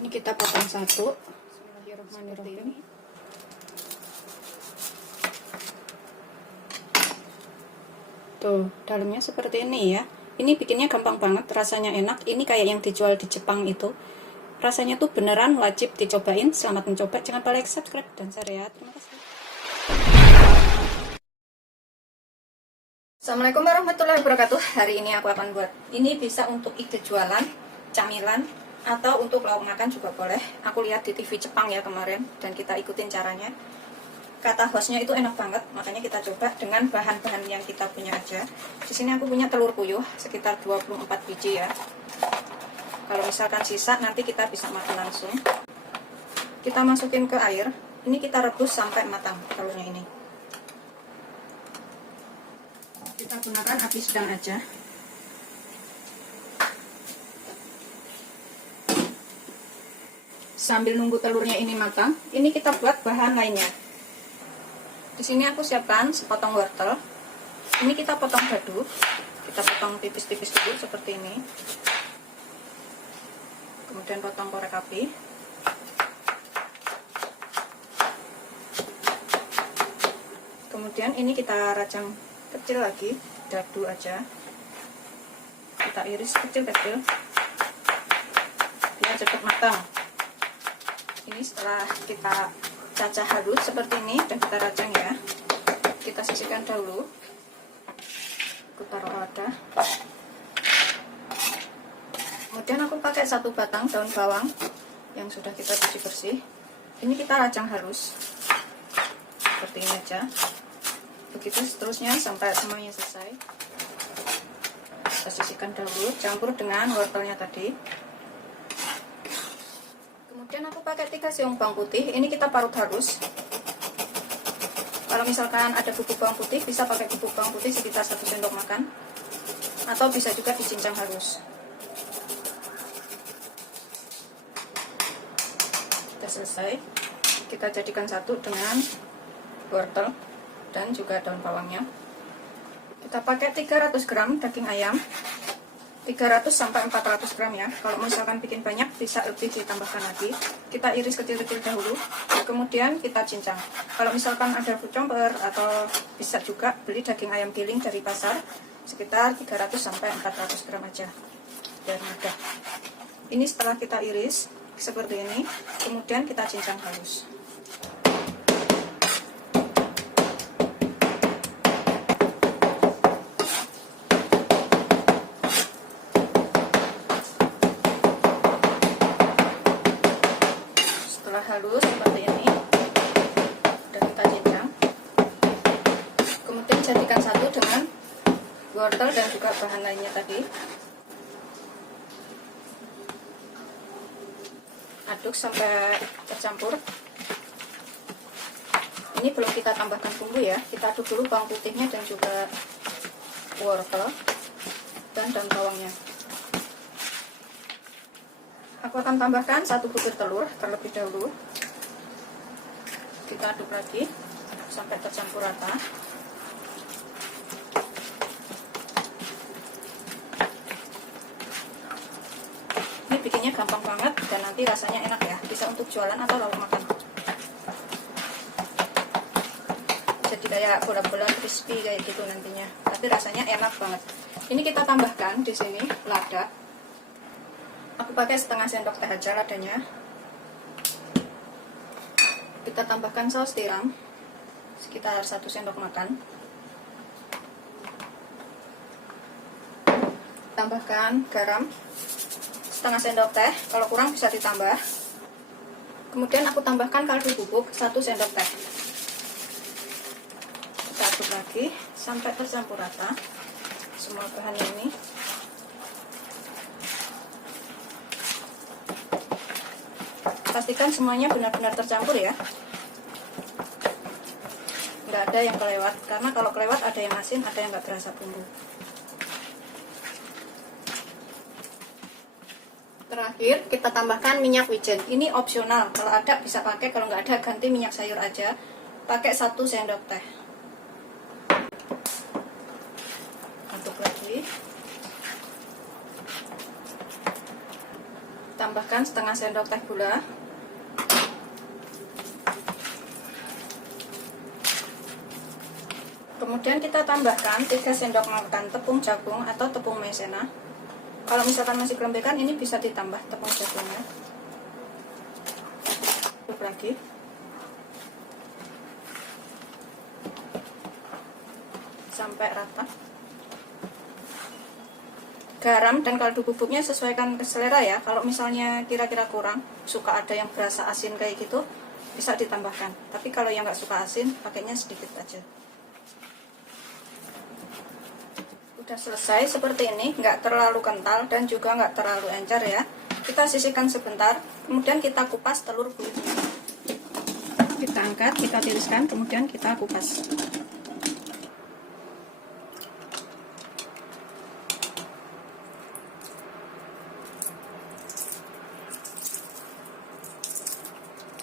Ini kita potong satu. Bismillahirrahmanirrahim. Tuh, dalamnya seperti ini ya. Ini bikinnya gampang banget, rasanya enak. Ini kayak yang dijual di Jepang itu. Rasanya tuh beneran wajib dicobain. Selamat mencoba. Jangan lupa like, subscribe, dan share ya. Terima kasih. Assalamualaikum warahmatullahi wabarakatuh. Hari ini aku akan buat, ini bisa untuk ide jualan, camilan, atau untuk lauk makan juga boleh. Aku lihat di TV Jepang ya kemarin, dan kita ikutin caranya. Kata hostnya itu enak banget, makanya kita coba dengan bahan-bahan yang kita punya aja. Di sini aku punya telur puyuh sekitar 24 biji ya. Kalau misalkan sisa nanti kita bisa makan langsung. Kita masukin ke air. Ini kita rebus sampai matang telurnya ini. Kita gunakan api sedang aja. Sambil nunggu telurnya ini matang, ini kita buat bahan lainnya. Di sini aku siapkan sepotong wortel. Ini kita potong dadu. Kita potong tipis-tipis dulu seperti ini. Kemudian potong korek api. Kemudian ini kita rajang kecil lagi, dadu aja. Kita iris kecil-kecil biar cepat matang. Ini setelah kita cacah halus seperti ini dan kita rajang ya. Kita sisihkan dahulu. Aku taruh wadah. Kemudian aku pakai satu batang daun bawang yang sudah kita cuci bersih. Ini kita rajang halus seperti ini aja. Begitu seterusnya sampai semuanya selesai. Kita sisihkan dahulu, campur dengan wortelnya tadi. Kemudian aku pakai 3 siung bawang putih. Ini kita parut halus. Kalau misalkan ada bubuk bawang putih, bisa pakai bubuk bawang putih sekitar 1 sendok makan, atau bisa juga dicincang halus. Sudah selesai. Kita jadikan satu dengan wortel dan juga daun bawangnya. Kita pakai 300 gram daging ayam. 300 sampai 400 gram ya. Kalau misalkan bikin banyak bisa lebih ditambahkan lagi. Kita iris kecil-kecil dahulu, kemudian kita cincang. Kalau misalkan ada food chopper atau bisa juga beli daging ayam giling dari pasar, sekitar 300 sampai 400 gram aja biar mudah. Ini setelah kita iris seperti ini, kemudian kita cincang halus. Halus seperti ini dan kita cincang. Kemudian jadikan satu dengan wortel dan juga bahan lainnya tadi. Aduk sampai tercampur. Ini belum kita tambahkan bumbu ya. Kita aduk dulu bawang putihnya dan juga wortel dan daun bawangnya. Aku akan tambahkan 1 butir telur terlebih dahulu. Kita aduk lagi sampai tercampur rata. Ini bikinnya gampang banget dan nanti rasanya enak ya. Bisa untuk jualan atau lauk makan. Jadi kayak bola-bola crispy kayak gitu nantinya. Tapi rasanya enak banget. Ini kita tambahkan di sini lada. Aku pakai setengah sendok teh aja ladanya. Kita tambahkan saus tiram sekitar 1 sendok makan. Tambahkan garam setengah sendok teh, kalau kurang bisa ditambah. Kemudian aku tambahkan kaldu bubuk 1 sendok teh. Kita aduk lagi sampai tercampur rata semua bahan ini. Pastikan semuanya benar-benar tercampur ya. Nggak ada yang kelewat, karena kalau kelewat ada yang asin, ada yang nggak berasa bumbu. Terakhir kita tambahkan minyak wijen. Ini opsional, kalau ada bisa pakai, kalau nggak ada ganti minyak sayur aja. Pakai 1 sendok teh. Aduk lagi. tambahkan setengah sendok teh gula. Kemudian kita tambahkan 3 sendok makan tepung jagung atau tepung maizena. Kalau misalkan masih kelembekan, ini bisa ditambah tepung jagungnya. Aduk lagi. Sampai rata. Garam dan kaldu bubuknya sesuaikan selera ya. Kalau misalnya kira-kira kurang, suka ada yang berasa asin kayak gitu, bisa ditambahkan. Tapi kalau yang nggak suka asin, pakainya sedikit aja. Udah selesai seperti ini, nggak terlalu kental dan juga nggak terlalu encer ya. Kita sisihkan sebentar, kemudian kita kupas telur gulungnya. Kita angkat, kita tiriskan, kemudian kita kupas.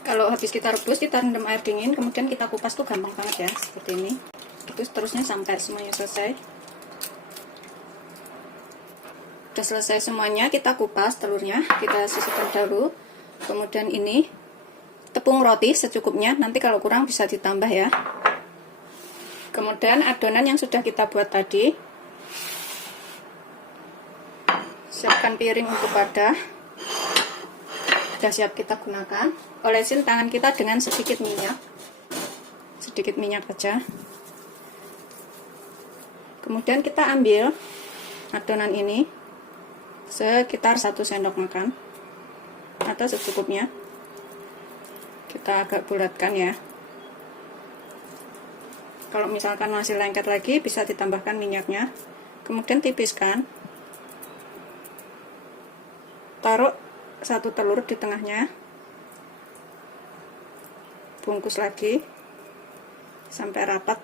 Kalau habis kita rebus, kita rendam air dingin, kemudian kita kupas tuh gampang banget ya, seperti ini. Itu seterusnya sampai semuanya selesai. Sudah selesai semuanya, kita kupas telurnya, kita sisihkan dahulu. Kemudian ini tepung roti secukupnya, nanti kalau kurang bisa ditambah ya. Kemudian adonan yang sudah kita buat tadi, siapkan piring untuk wadah. Sudah siap kita gunakan. Olesin tangan kita dengan sedikit minyak aja. Kemudian kita ambil adonan ini sekitar 1 sendok makan atau secukupnya. Kita agak bulatkan ya. Kalau misalkan masih lengket lagi, bisa ditambahkan minyaknya. Kemudian tipiskan. Taruh 1 telur di tengahnya. Bungkus lagi sampai rapat.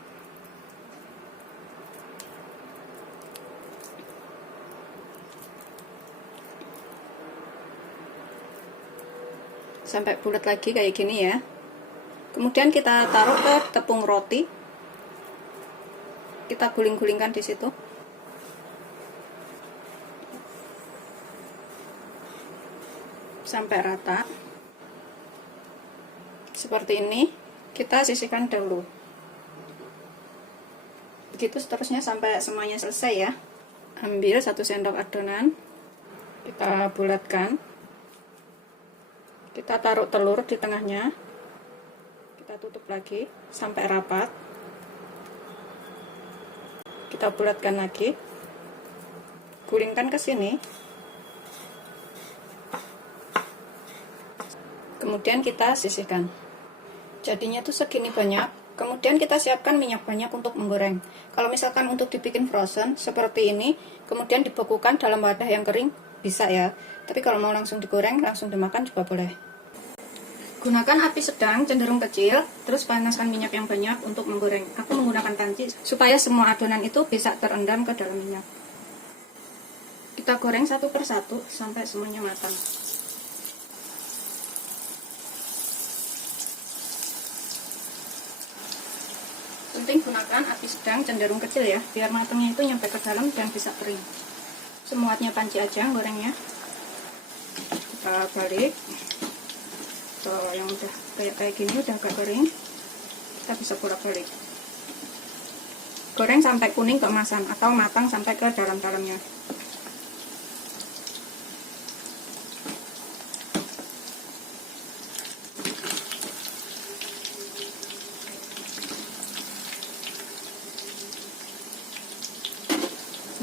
Sampai bulat lagi kayak gini ya. Kemudian kita taruh ke tepung roti. Kita guling-gulingkan di situ. Sampai rata. Seperti ini. Kita sisihkan dahulu. Begitu seterusnya sampai semuanya selesai ya. Ambil 1 sendok adonan. Kita bulatkan. Kita taruh telur di tengahnya. Kita tutup lagi sampai rapat. Kita bulatkan lagi. Gulingkan ke sini. Kemudian kita sisihkan. Jadinya tuh segini banyak. Kemudian kita siapkan minyak banyak untuk menggoreng. Kalau misalkan untuk dibikin frozen seperti ini, kemudian dibekukan dalam wadah yang kering, bisa ya. Tapi kalau mau langsung digoreng, langsung dimakan juga boleh. Gunakan api sedang, cenderung kecil, terus panaskan minyak yang banyak untuk menggoreng. Aku menggunakan panci supaya semua adonan itu bisa terendam ke dalam minyak. Kita goreng satu persatu sampai semuanya matang. Penting gunakan api sedang, cenderung kecil ya, biar matangnya itu nyampe ke dalam dan bisa kering. Semuanya panci aja gorengnya. Kita balik. Tuh, yang udah kayak gini udah agak kering, kita bisa bolak-balik. Goreng sampai kuning keemasan atau matang sampai ke dalam-dalamnya.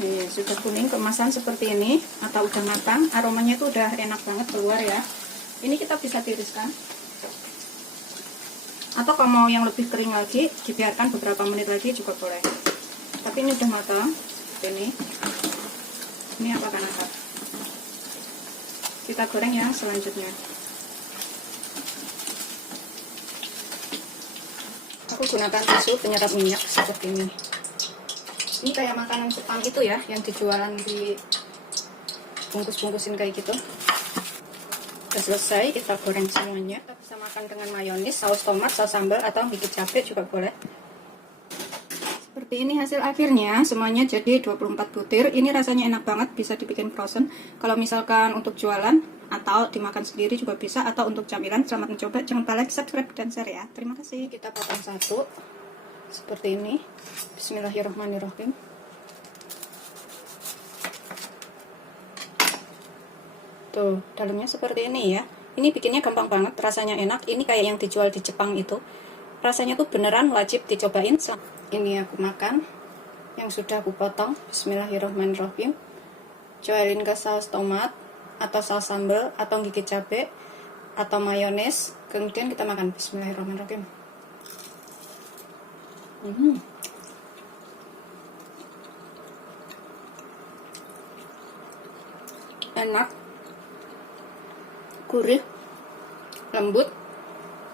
Nih, sudah kuning keemasan seperti ini atau udah matang, aromanya itu udah enak banget keluar ya. Ini kita bisa tiriskan. Atau kalau mau yang lebih kering lagi, dibiarkan beberapa menit lagi juga boleh. Tapi ini udah matang, seperti ini. Ini akan angkat. Kita goreng ya selanjutnya. Aku gunakan tisu penyerap minyak seperti ini. Ini kayak makanan Jepang itu ya, yang dijualan di bungkus-bungkusin kayak gitu. Sudah selesai, kita goreng semuanya. Kita bisa makan dengan mayonis, saus tomat, saus sambal, atau bikin cabai juga boleh. Seperti Ini hasil akhirnya, semuanya jadi 24 butir. Ini rasanya enak banget, bisa dibikin frozen. Kalau misalkan untuk jualan atau dimakan sendiri juga bisa, atau untuk camilan. Selamat mencoba, jangan lupa like, subscribe, dan share ya. Terima kasih. Kita potong satu seperti ini. Bismillahirrahmanirrahim. Tuh, dalamnya seperti ini ya. Ini bikinnya gampang banget, rasanya enak. Ini kayak yang dijual di Jepang itu. Rasanya tuh beneran wajib dicobain. Ini aku makan yang sudah aku potong. Bismillahirrahmanirrahim. Cobain ke saus tomat atau saus sambal atau gigit cabai atau mayones. Kemudian kita makan. Bismillahirrahmanirrahim. Enak, gurih, lembut.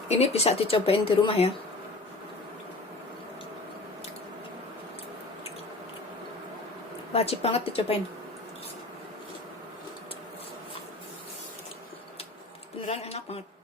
Ini bisa dicobain di rumah ya. Wajib banget dicobain. Beneran enak banget.